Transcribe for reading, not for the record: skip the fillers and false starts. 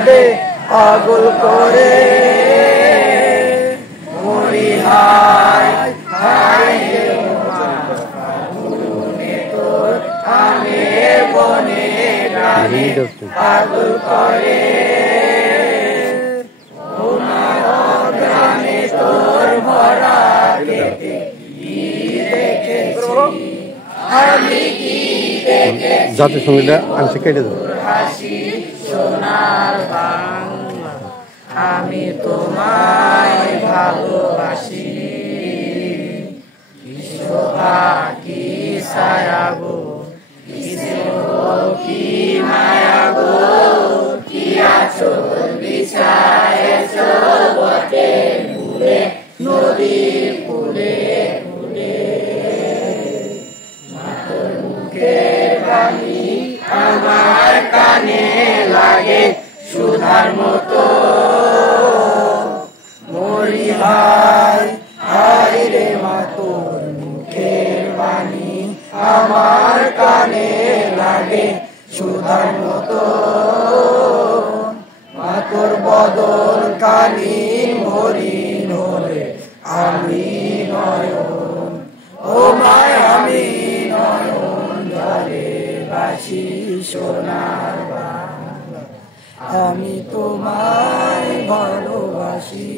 ভাবে পাগল করে মরি হায় হায় রে ফাগুনে তোর আমের বনে গানে পাগল করে গ্রামে তোর ভরা খেতে কি দেখেছি আমি কি দেখেছি জাতীয় সঙ্গীতটা আংশিক কেটে দেবো হাসি সোনার বাংলা আমি তোমায় ভালোবাসি শোভা কি ছায়া গো কি মায়া গো কি আচল বিছায়েছ বটে ফুলে নদীর ফুলে ফুলে মাতর মুখের বাণী আমার কানে লাগে সুধার মতো মরি হায় হায় রে মা তোর মুখের বাণী আমার কানে লাগে সুধার মতো মা তোর বদল কানি মরিন হলে আমি নয়ন ও মায় আমি নয়ন ধরে বাসি সোনার বাংলা আমি তোমায় ভালোবাসি।